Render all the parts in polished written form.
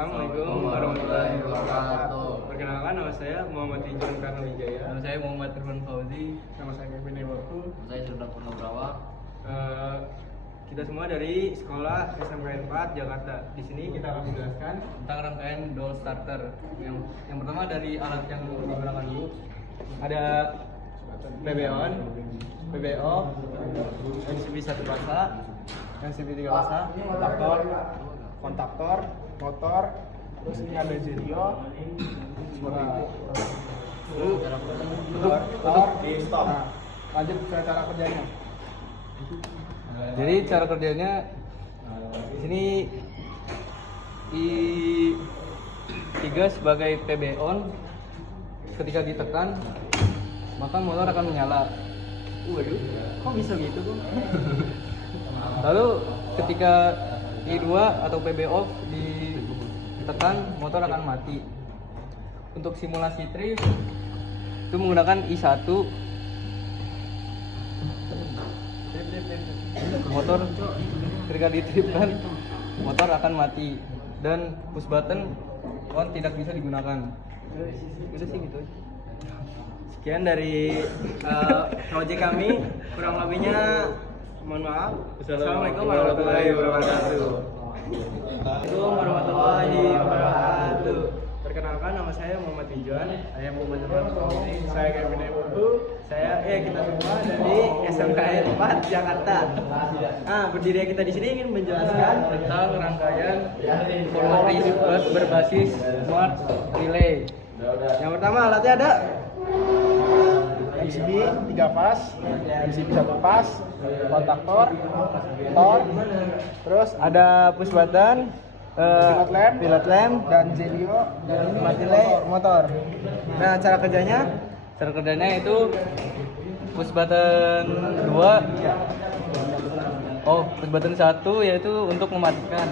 Assalamualaikum warahmatullahi wabarakatuh. Perkenalkan, nama saya Muhammad Ijon Karno Wijaya. Nama saya Muhammad Irfan Fauzi. Nama saya Kevin Eworku. Saya sudah pernah berawak. Kita semua dari sekolah SMK 4 Jakarta. Di sini kita akan menjelaskan Tentang rangkaian doll starter. Yang pertama dari alat yang digunakan dulu. ada PBON, PBO, MCB 1 basa, MCB 3 basa, kontaktor, motor, terus ini ada Zerio, seperti itu. Motor di stop. Nah, lanjut ke cara kerjanya. Jadi cara kerjanya di sini I3 sebagai PB on. Ketika ditekan maka motor akan menyala. Waduh, kok bisa gitu Bang? Lalu ketika I2 atau PB off ditekan, motor akan mati. Untuk simulasi trip itu menggunakan I1. Motor ketika ditripkan, motor akan mati dan push button on tidak bisa digunakan. Udah sih gitu aja. Sekian dari project kami, kurang lebihnya mohon maaf. Assalamualaikum warahmatullahi wabarakatuh. Assalamualaikum warahmatullahi wabarakatuh. Perkenalkan, nama saya Muhammad Ijon. Saya Muhammad Irfan Fauzi. Saya Kevin Eworku. Kita semua dari SMK 4 Jakarta. Berdiri kita di sini ingin menjelaskan Tentang rangkaian volume berbasis smart relay. yang pertama alatnya ada MCB 3 pas, MCB 1 pas, kontaktor, motor, terus ada push button, pilot lamp, dan Zerio, dan ini mati relay, motor. Nah, cara kerjanya Cara kerjanya itu push button 2. Push button 1 yaitu untuk mematikan.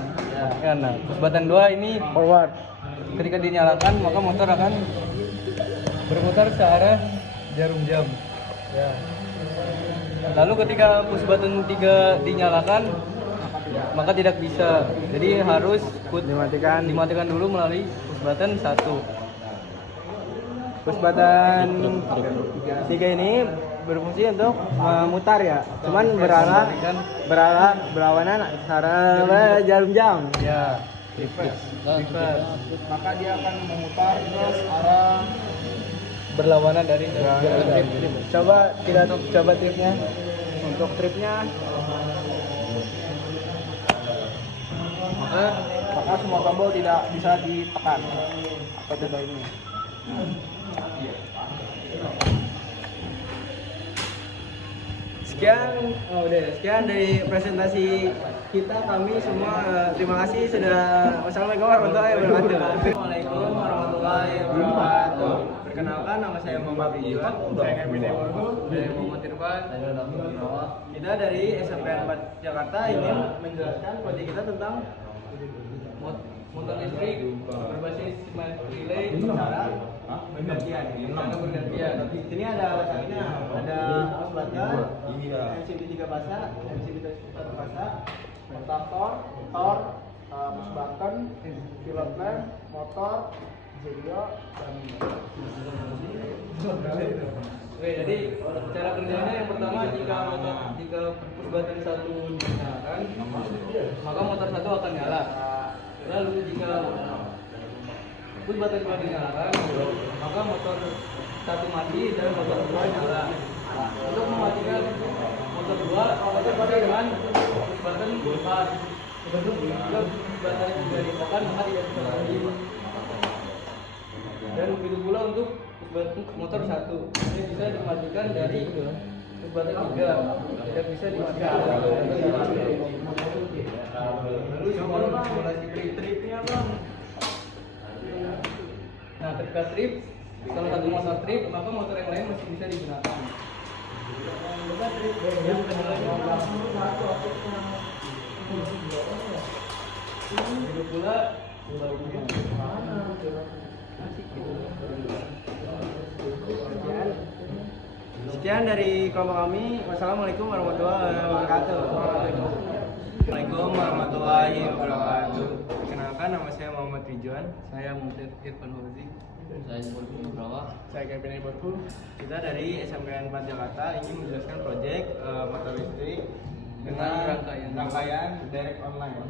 Nah, push button 2 ini forward. Ketika dinyalakan maka motor akan berputar searah jarum jam. Lalu ketika push button 3 dinyalakan maka tidak bisa. Jadi harus dimatikan dulu melalui push button 1. push button 3 ini berfungsi untuk memutar ya, cuman berlawanan arah jarum jam. Ya. Reverse. maka dia akan memutar terus arah Berlawanan dari Coba tripnya. Untuk tripnya maka semua tombol tidak bisa ditekan. Apa coba ini? Sekian dari presentasi kita, kami semua terima kasih sudah. Wassalamualaikum warahmatullahi wabarakatuh. Assalamualaikum warahmatullahi wabarakatuh. Perkenalkan, nama saya Muhammad Ijon. Saya Kevin Eworku. Saya Muhammad Irfan. Kita dari SMK 4 Jakarta ingin menjelaskan proyek kita tentang Motor listrik berbasis smart relay cara bergantian. Di sini ada alatnya, ada push button, MCB 3 basa, MCB 1 basa, Kontaktor, motor, push button, pilot lamp, motor, Zerio, dan Oke, jadi cara kerjanya yang pertama jika push button 1 dinyalakan, maka motor 1 akan nyala. Lalu jika push button 2 dinyalakan, maka motor 1 mati dan motor 2 nyala. Untuk mematikan motor 2, motor pakai dengan push button 4. Jika push button 3 ditekan, maka tidak bisa lagi. Dan begitu pula untuk push button motor 1, ini bisa dimatikan dari push button 3, tidak bisa dimatikan dari lalu simulasi tripnya Bang. Nah, ketika trip, salah satu motor trip, maka motor yang lain masih bisa digunakan. Begitu pula Sekian dari kelompok kami. Wassalamualaikum warahmatullahi wabarakatuh. Assalamualaikum warahmatullahi wabarakatuh. Perkenalkan, nama saya Muhammad Ridwan. Saya Mutir Irfan Hurzi. Saya Seperti Nugrawa. Saya Kevin Iborku. Kita dari SMPN 4 Jakarta ingin menjelaskan proyek motor listrik dengan rangkaian direct online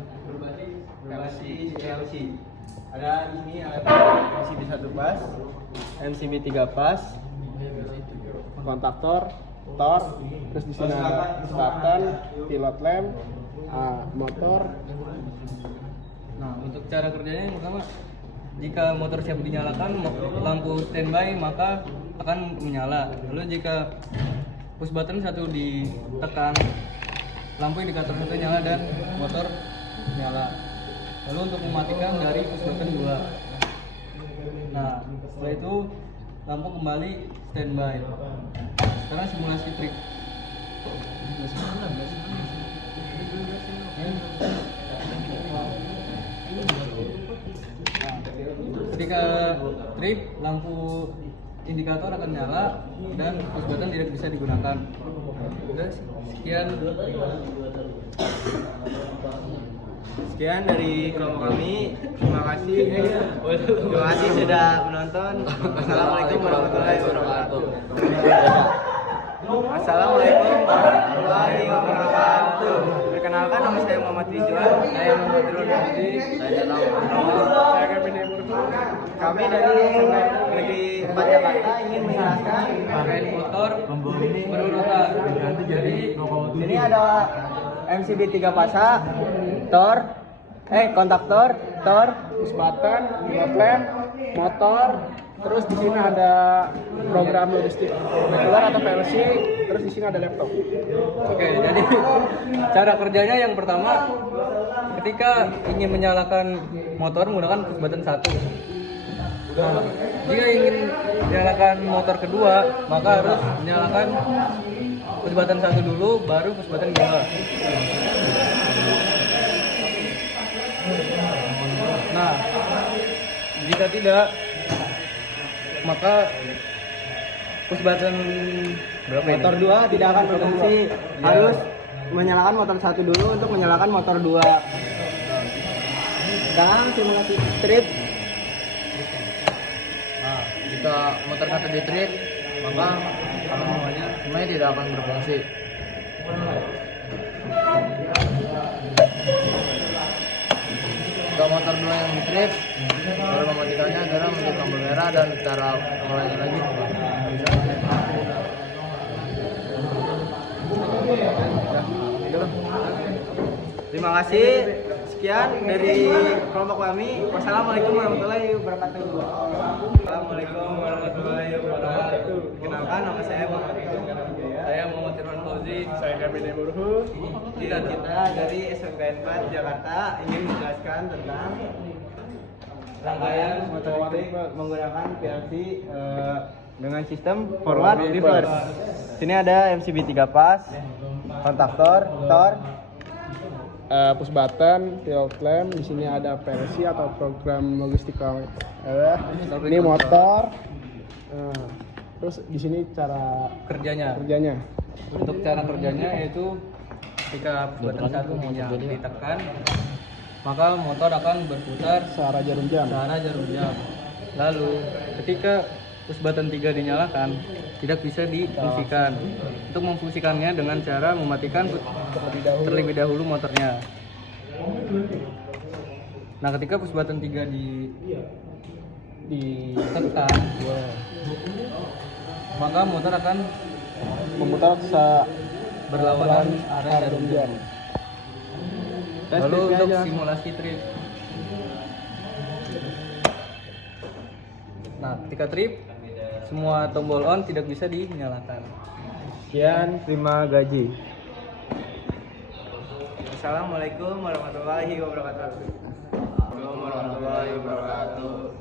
berbasis PLC. Ada di sini ada MCB 1 pas, MCB 3 pas, Kontaktor, tor, terus di sini ada button, pilot lamp, motor. Nah, untuk cara kerjanya yang pertama, jika motor siap dinyalakan, lampu standby maka akan menyala. Lalu jika push button satu ditekan, lampu indikator satu nyala dan motor nyala. Lalu untuk mematikan dari push button 2. Nah, setelah itu lampu kembali standby. Sekarang simulasi trip. Ketika trip, lampu indikator akan nyala dan push button tidak bisa digunakan. Udah, sekian dari kelompok kami. Terima kasih sudah menonton. Assalamualaikum warahmatullahi wabarakatuh. Assalamualaikum warahmatullahi wabarakatuh. Perkenalkan, nama saya Muhammad Ridwan. saya Muhammad Ridwan. Saya Saya Kevin Iborku. Kami dari SMPN Negeri 4 Jakarta ingin menjelaskan rangkaian motor berurutan. Jadi ini ada MCB 3 pasa, kontaktor, Push button, pilot lamp, motor, terus di sini ada program logistik regular atau PLC, terus di sini ada laptop. Oke, jadi cara kerjanya yang pertama, ketika ingin menyalakan motor menggunakan push button 1. Nah, jika ingin menyalakan motor kedua, maka harus menyalakan push button 1 dulu, baru push button 2. Nah, jika tidak, maka push button motor 2 tidak akan berfungsi. Harus menyalakan motor 1 dulu untuk menyalakan motor 2. Sekarang simulasi trip. Nah, jika motor 1 di trip, maka semuanya tidak akan berfungsi. Jika motor 2 yang di trip, baru mematikannya adalah untuk lampu merah dan cara mulainya lagi. Terima kasih. Sekian dari kelompok kami. Wassalamualaikum warahmatullahi wabarakatuh. Assalamualaikum warahmatullahi wabarakatuh. Kenalkan, nama saya Muhammad Ridwan. Saya Muhammad Irfan Fauzi. Saya Kevin Iborku. Dan kita dari SMPN 4 Jakarta ingin menjelaskan tentang rangkaian motor listrik menggunakan PLC dengan sistem forward reverse. Sini ada MCB 3 pas, kontaktor, tor, Push button, pilot lamp, di sini ada PLC atau program logistik. Ini motor. Terus di sini cara Kerjanya. Untuk cara kerjanya yaitu ketika push button 1 ditekan, maka motor akan berputar searah jarum jam. Lalu ketika push button 3 dinyalakan, tidak bisa difungsikan. Untuk memfungsikannya dengan cara mematikan terlebih dahulu motornya. Nah, ketika push button 3 ditekan, maka motor akan Memutar berlawanan arah jarum jam. Lalu untuk aja. simulasi trip. Nah, ketika trip, semua tombol on tidak bisa dinyalakan. sekian, terima gaji. Assalamualaikum warahmatullahi wabarakatuh. Assalamualaikum warahmatullahi wabarakatuh.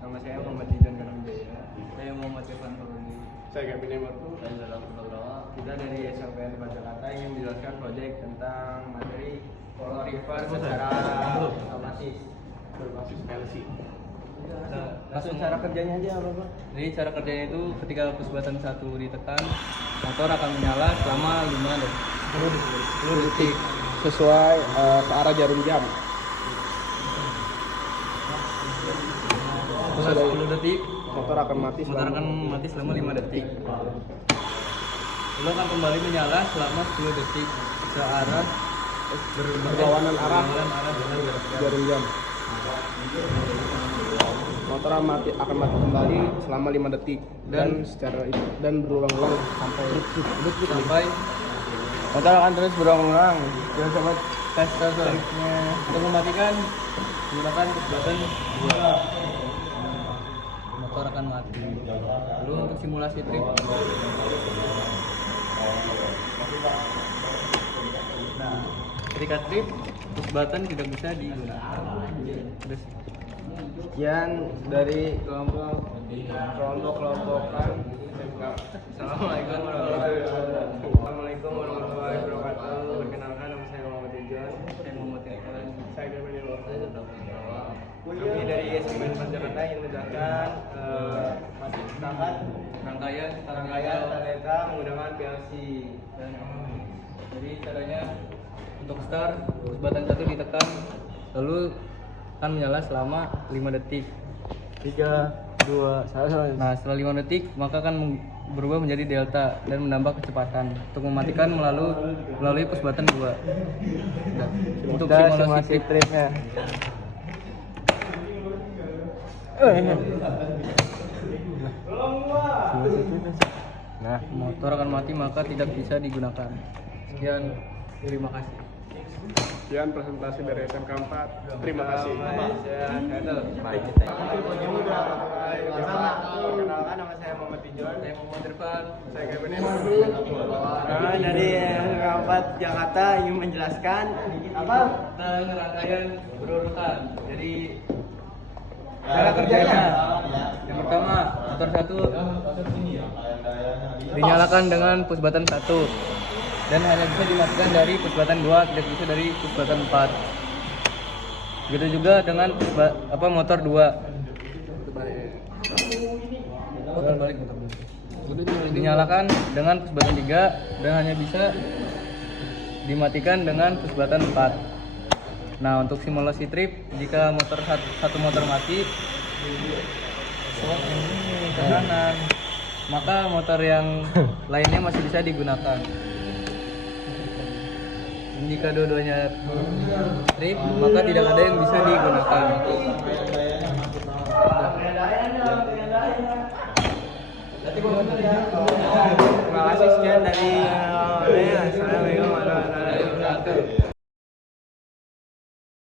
Nama saya Muhammad Ridwan Kanamjaya. Saya Muhammad Irfan Hurzi. Saya Kevin Iborku. Saya Zalam Nugrawa. Kita dari SMPN 4 Jakarta ingin menjelaskan proyek tentang materi power reverse secara otomatis Berbasis PLC. langsung cara kerjanya aja apa Pak? Jadi cara kerjanya itu ketika push button 1 ditekan, motor akan menyala selama 5 dan 10 detik. sesuai searah jarum jam. Setelah 10 detik, Motor akan mati motor akan mati selama 5 detik. Lalu akan kembali menyala selama 10 detik searah berlawanan arah dengan jarum jam. Motor akan mati kembali selama 5 detik dan berulang-ulang sampai Motor akan terus berulang-ulang. Jangan coba tes triknya. Untuk mematikan, gunakan push button 2. Motor akan mati. Lalu untuk simulasi trip, ketika trip, push button tidak bisa digunakan. Terus sekian dari kelompok-kelompokan. Assalamualaikum warahmatullahi wabarakatuh. Perkenalkan nama saya Muhammad Ijon. saya Muhammad Irfan. Saya Gabriel Ilham. Kami dari SMN Jakarta yang menjelaskan masih tentang Rangkaian talenta menggunakan PLC. Jadi caranya untuk start, push button 1 ditekan, lalu akan menyala selama 5 detik. 3, 2, 1. Nah, setelah 5 detik maka akan berubah menjadi delta dan menambah kecepatan. Untuk mematikan melalui push button 2. Nah, untuk simulasi trip, tripnya. nah, motor akan mati maka tidak bisa digunakan. Sekian, terima kasih. Sekian presentasi dari SMK 4. Terima kasih. Perkenalkan nama saya Muhammad Ijon. Saya Muhammad Irfan. Saya Gabriel Ilham. Dari SMK 4 Jakarta ingin menjelaskan apa? Tentang rangkaian berurutan. Jadi cara kerjanya. Yang pertama, motor 1 dinyalakan dengan push button 1 dan hanya bisa dimatikan dari push button 2, tidak bisa dari push button 4. Begitu juga dengan motor 2. Motor balik. Dinyalakan dengan push button 3 dan hanya bisa dimatikan dengan push button 4. Nah, untuk simulasi trip, jika satu motor mati ke kanan, maka motor yang lainnya masih bisa digunakan. Jika dua-duanya trip, maka tidak ada yang bisa digunakan. Terima kasih sekian dari